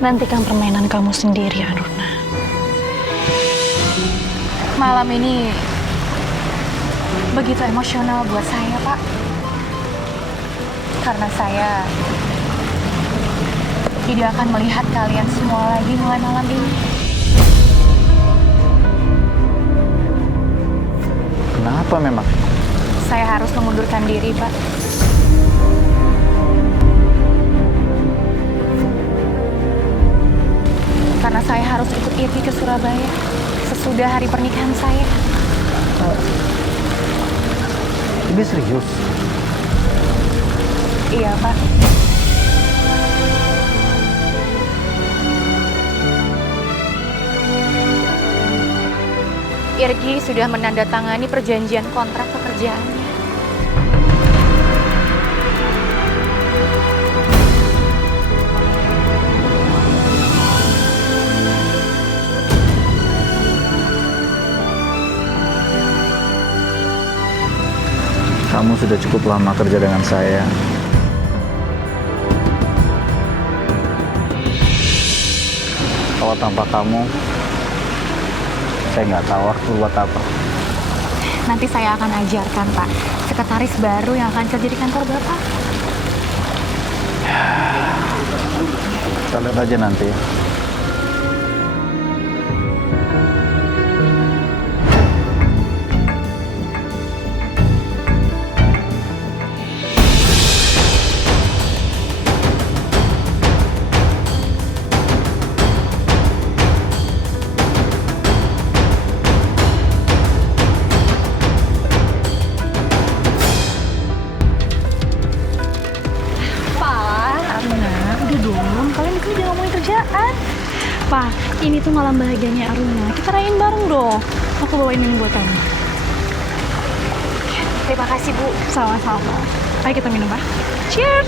Nantikan permainan kamu sendiri, Aruna. Malam ini begitu emosional buat saya, Pak. Karena saya tidak akan melihat kalian semua lagi mulai malam ini. Kenapa memang? Saya harus mengundurkan diri, Pak. Karena saya harus ikut Irgi ke Surabaya sesudah hari pernikahan saya. Ini serius? Iya, Pak. Irgi sudah menandatangani perjanjian kontrak pekerjaannya. Kamu sudah cukup lama kerja dengan saya. Kalau tanpa kamu, saya nggak tahu harus buat apa. Nanti saya akan ajarkan, Pak, sekretaris baru yang akan kerja di kantor Bapak. Kita lihat aja nanti. Pak, ini tuh malam bahagianya Aruna. Kita rayain bareng dong. Aku bawain minum buat kamu. Terima kasih, Bu. Sama-sama. Ayo kita minum, Pak. Cheers!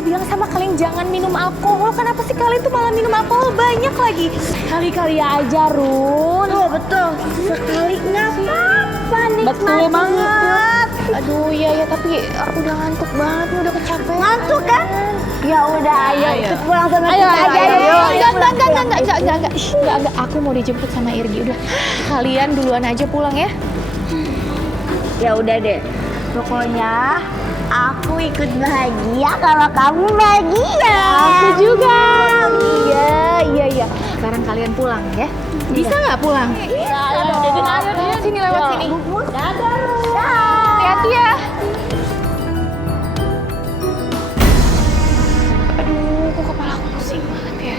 Bilang sama kalian jangan minum alkohol. Kenapa sih kalian tuh malah minum alkohol banyak lagi? Kali-kali aja, Run. Oh, betul. Sekali nggak apa-apa, Betul banget. Aduh, iya tapi aku udah ngantuk banget, udah kecapean. Ngantuk kan? Ya udah, ayo kita pulang sama Ayo, kita aja. Enggak. Aku mau dijemput sama Irgi. Udah, kalian duluan aja pulang ya. Ya udah deh. Pokoknya aku ikut bahagia kalau kamu bahagia. Aku juga. Iya. Sekarang kalian pulang ya. Bisa nggak pulang? Bisa. Ayo, sini lewat sini. Hati-hati ya. Aduh, kok kepala aku pusing banget ya.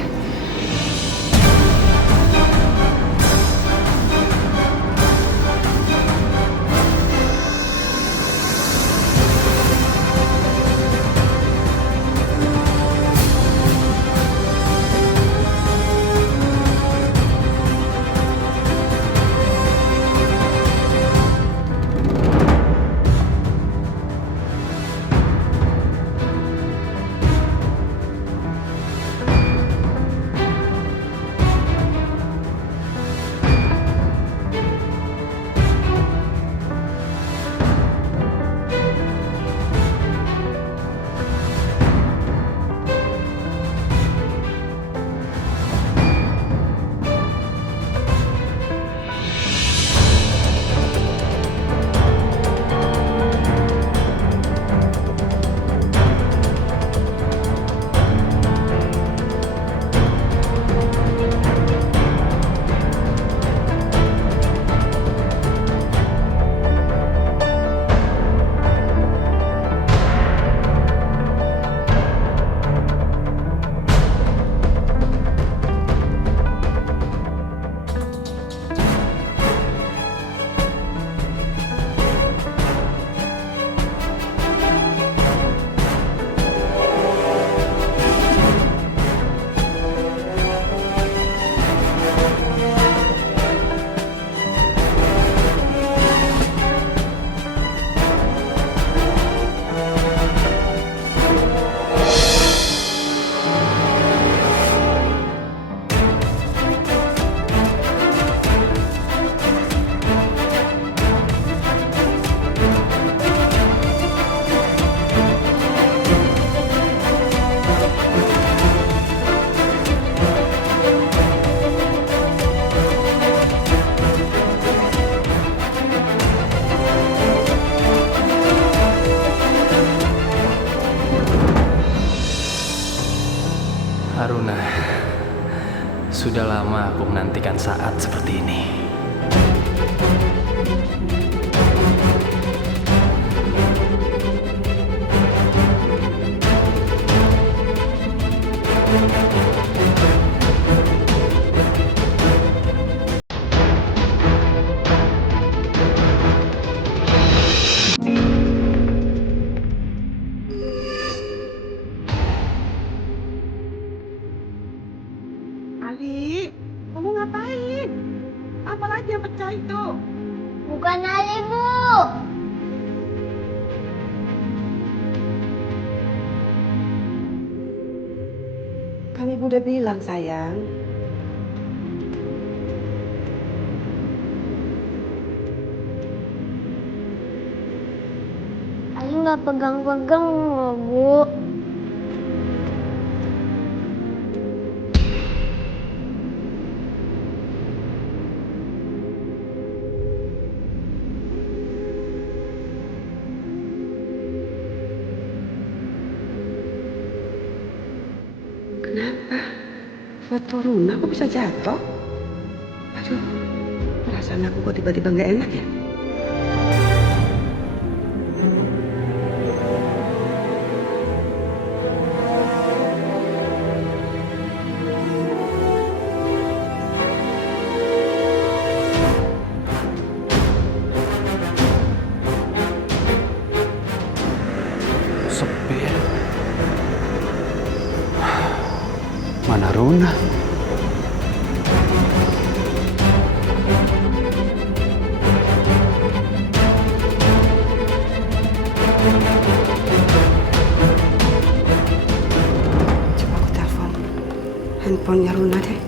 Aruna, sudah lama aku menantikan saat seperti ini. Ali, kamu ngapain? Apalagi yang pecah itu? Bukan Ali, Bu. Kan ibu udah bilang, sayang. Ali nggak pegang-pegang, Bu. Kenapa? Foto Runa kok bisa jatuh? Aduh, perasaan aku kok tiba-tiba nggak enak ya? Sepi. Mana Runa? Coba aku telepon handphonenya Runa deh.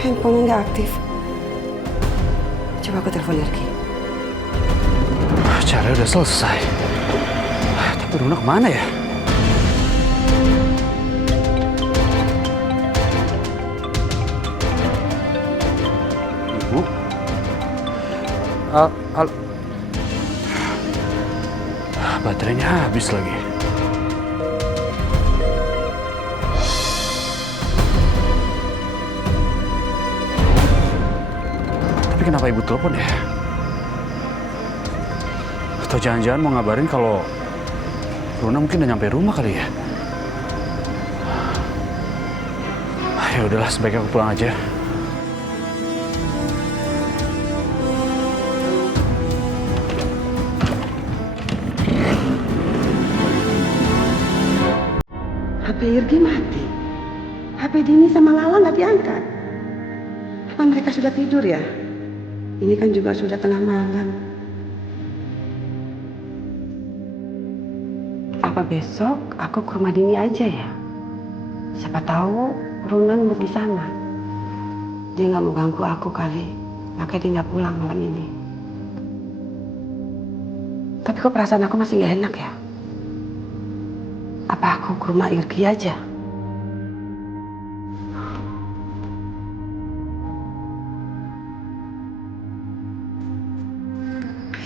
Handphonenya nggak aktif. Coba aku telepon Irgi. Acara udah selesai. Tapi Runa kemana ya? Ibu? Baterainya habis lagi. Tapi kenapa ibu telepon ya? Atau jangan-jangan mau ngabarin kalau Runa mungkin udah nyampe rumah kali ya? Ya udahlah, sebaiknya aku pulang aja. HP Irgi mati. HP Dini sama Lala nggak diangkat. Apa mereka sudah tidur ya? Ini kan juga sudah tengah malam. Apa besok aku ke rumah Dini aja ya? Siapa tahu Runa nunggu di sana. Dia nggak mau ganggu aku kali, makanya dia nggak pulang malam ini. Tapi kok perasaan aku masih nggak enak ya? Apa aku ke rumah Irgi aja?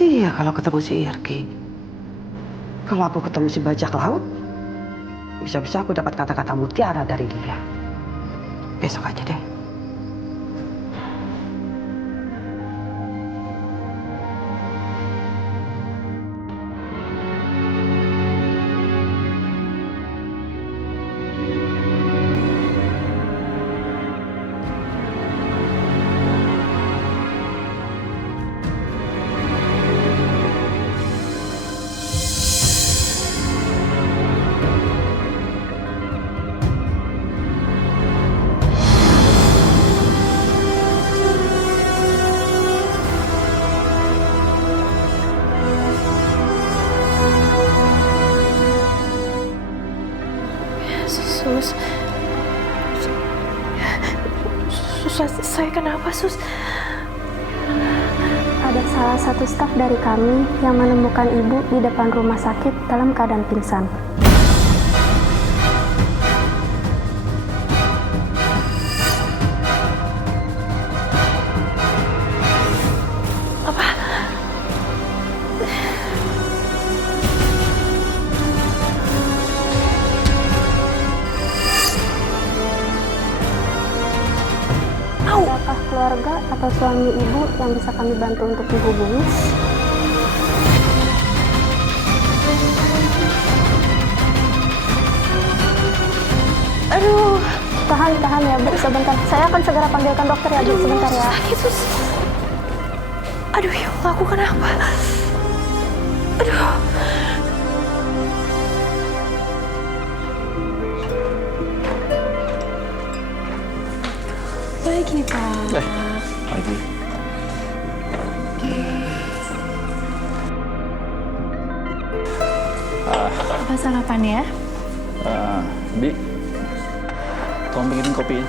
Iya, kalau ketemu si Irgi. Kalau aku ketemu si bajak laut, bisa-bisa aku dapat kata-kata mutiara dari dia. Besok aja deh. Saya kenapa, Sus? Ada salah satu staf dari kami yang menemukan ibu di depan rumah sakit dalam keadaan pingsan. keluarga atau suami ibu yang bisa kami bantu untuk dihubungi? Aduh, Tahan ya Bu, sebentar. Saya akan segera panggilkan dokter ya Bu, sebentar ya. sakit sus. Aduh, ya Allah, aku kenapa? Aduh. Pagi, Pak. Pagi. Apa sarapan ya? Bi, tolong bikinin kopi ya.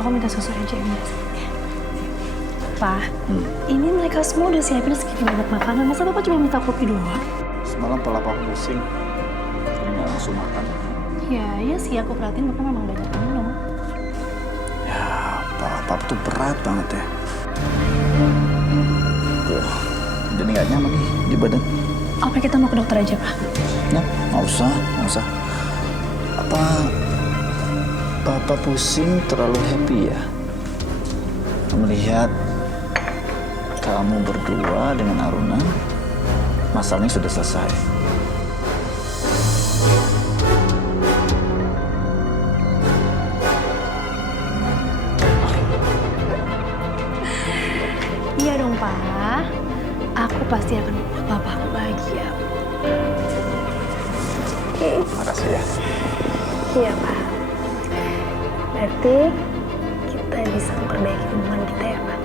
Aku minta susu aja ya, Mas. Pak, ini mereka semua udah siapin segitu banyak makanan. Masa Bapak cuma minta kopi doang? Semalam kepala Papa pusing, jadi nggak langsung makan. Ya, iya sih. Aku perhatiin Bapak memang banyak minum. Ya, Papa tuh berat banget ya. Jadi nggak nyaman nih di badan. Apa kita mau ke dokter aja, Pak? Nah, nggak usah. Apa Papa pusing terlalu happy ya? Melihat kamu berdua dengan Aruna, masalahnya sudah selesai. Iya dong, Pak. Aku pasti akan membuat Bapakku bahagia. Makasih ya. Iya Pak. Berarti kita bisa memperbaiki hubungan kita ya Pak.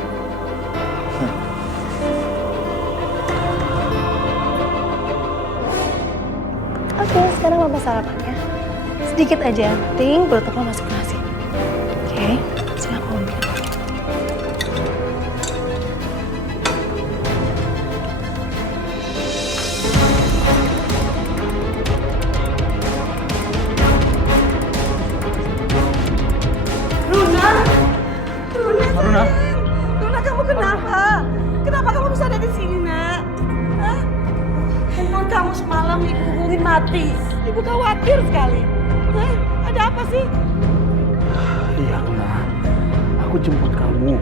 Oke, sekarang Bapak sarapannya. Sedikit aja, ting perut Bapak masuk nasi. Oke, sini aku ambil. Luna, kamu kenapa? Kenapa kamu bisa ada di sini, Nak? Hah? Handphone kamu semalam ibu hubungin mati. Ibu khawatir sekali. Hah? Ada apa sih? Iya, Luna. Aku jemput kamu.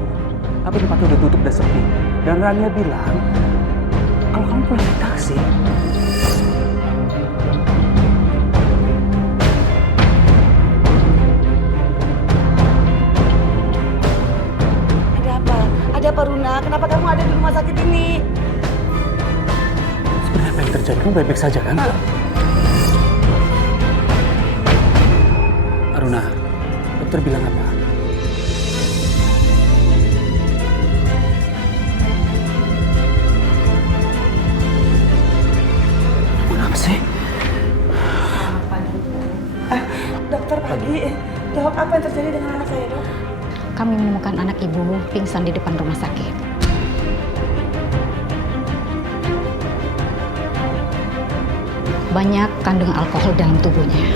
Tapi tempatnya udah tutup dan sepi. Dan Rania bilang, kalau kamu pulang naik taksi. Ada apa, Runa? Kenapa kamu ada di rumah sakit ini? Sebenarnya apa yang terjadi? Kamu baik-baik saja kan? Aruna, dokter bilang apa? Kenapa sih? Dokter Pagi, jawab apa yang terjadi dengan anak saya, Dok? Kami menemukan anak ibu pingsan di depan rumah sakit. Banyak kandungan alkohol dalam tubuhnya.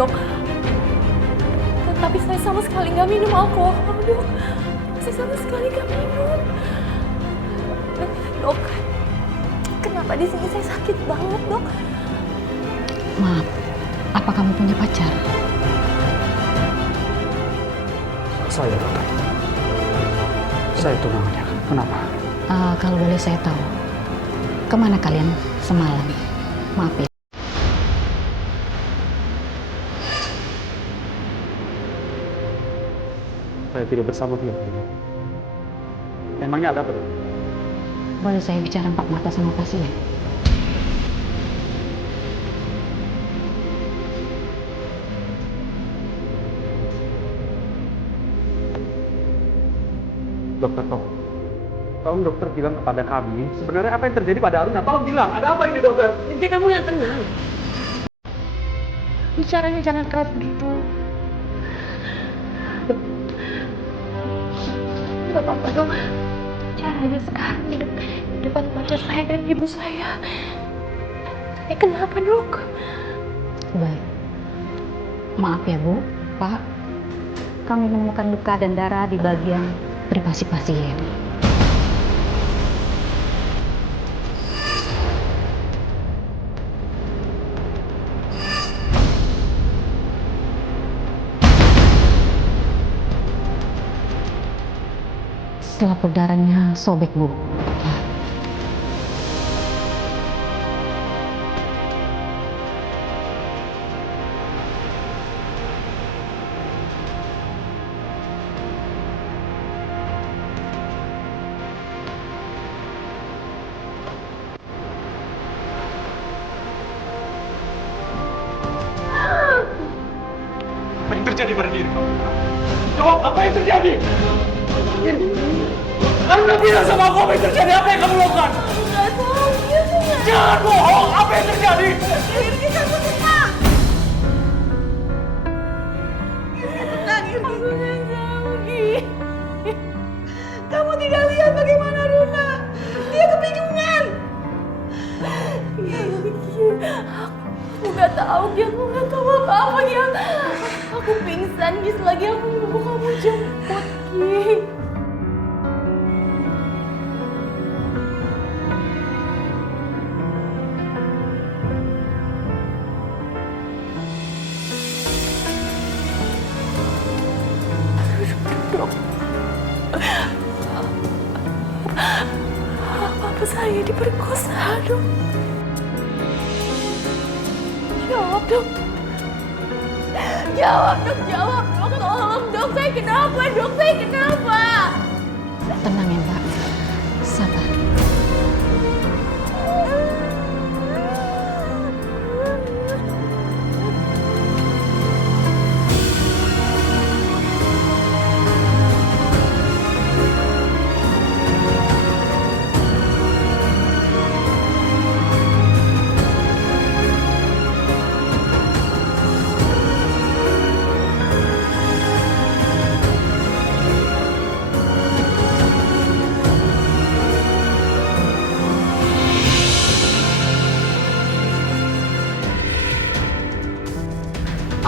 Dok, tapi saya sama sekali nggak minum alkohol, Dok. Saya sama sekali nggak minum. Dok, kenapa di sini saya sakit banget, Dok? Maaf, apa kamu punya pacar? Saya, dokter. Saya tunangannya. Kenapa? Kalau boleh saya tahu, kemana kalian semalam? Maaf ya. Saya tidak bersama dia. Emangnya ada apa? Boleh saya bicara empat mata sama pasien? Dokter, tolong dokter bilang kepada kami sebenarnya apa yang terjadi pada Aruna. Tolong bilang, ada apa ini, dokter? Jadi kamu yang tenang. Bicaranya jangan keras begitu. Gak apa-apa, Dok. Caranya sekarang di depan pacar saya dan ibu saya. Kenapa, Dok? Baik. Maaf ya Bu, Pak. Kami menemukan luka dan darah di bagian privasi pasien. Setelah darahnya sobek, Bu. Apa yang terjadi pada diri kamu? Jawab, apa yang terjadi? Anda bilang sama aku apa yang terjadi? Apa yang kamu lakukan? Nggak tahu, dia tuh nggak. Jangan bohong! Apa yang terjadi? Irgi kamu tenang. Tenang, Irgi. Aku nggak tahu, Gi. Kamu tidak lihat bagaimana Runa? Dia kebingungan. Aku nggak tahu, Gi. Aku nggak tahu apa-apa, Gi. Aku pingsan, Gi. Selagi aku nunggu kamu jemput, Gi. Apa saya diperkosa, dok? Jawab, dok. Jawab, dok. Jawab, dok. Tolong, dok. Saya kenapa, dok? Saya kenapa? Tenang ya, Mbak. Sabar.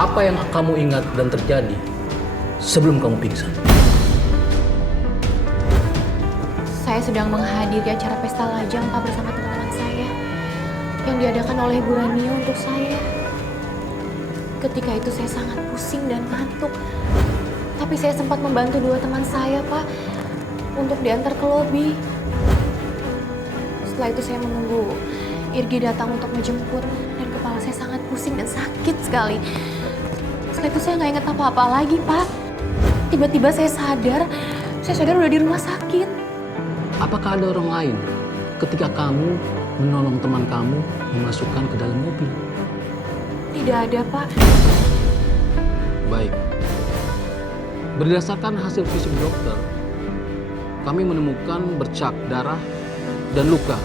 Apa yang kamu ingat dan terjadi sebelum kamu pingsan? Saya sedang menghadiri acara pesta lajang, Pak, bersama teman-teman saya yang diadakan oleh Bu Rania untuk saya. Ketika itu saya sangat pusing dan ngantuk. Tapi saya sempat membantu dua teman saya, Pak, untuk diantar ke lobi. Setelah itu saya menunggu Irgi datang untuk menjemput dan kepala saya sangat pusing dan sakit sekali. Setelah itu saya nggak ingat apa-apa lagi, Pak. Tiba-tiba saya sadar udah di rumah sakit. Apakah ada orang lain ketika kamu menolong teman kamu memasukkan ke dalam mobil? Tidak ada, Pak. Baik. Berdasarkan hasil visum dokter, kami menemukan bercak darah dan luka.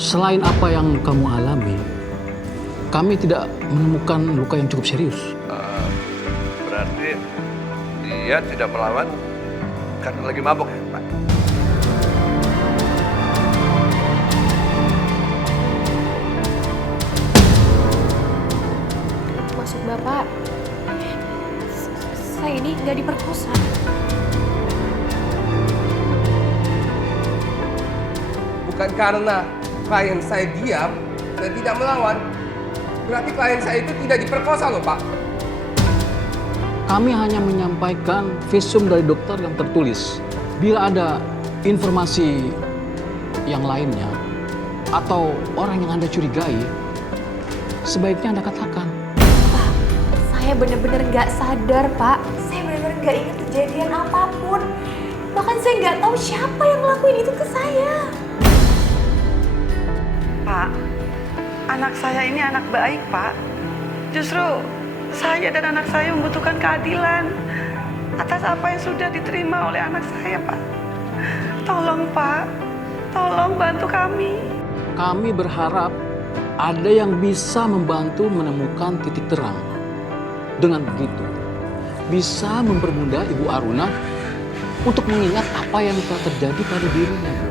Selain apa yang kamu alami, kami tidak menemukan luka yang cukup serius. Berarti dia tidak melawan karena lagi mabuk ya, Pak? Maksud Bapak, saya ini nggak diperkosa. Bukan karena klien saya diam dan tidak melawan, berarti klien saya itu tidak diperkosa loh, Pak. Kami hanya menyampaikan visum dari dokter yang tertulis. Bila ada informasi yang lainnya atau orang yang Anda curigai, sebaiknya Anda katakan. Pak, saya benar-benar nggak sadar, Pak. Saya benar-benar nggak ingat kejadian apapun. Bahkan saya nggak tahu siapa yang ngelakuin itu ke saya. Pak, anak saya ini anak baik, Pak. Justru saya dan anak saya membutuhkan keadilan atas apa yang sudah diterima oleh anak saya, Pak. Tolong, Pak. Tolong bantu kami. Kami berharap ada yang bisa membantu menemukan titik terang. Dengan begitu, bisa mempermudah Ibu Aruna untuk mengingat apa yang telah terjadi pada dirinya.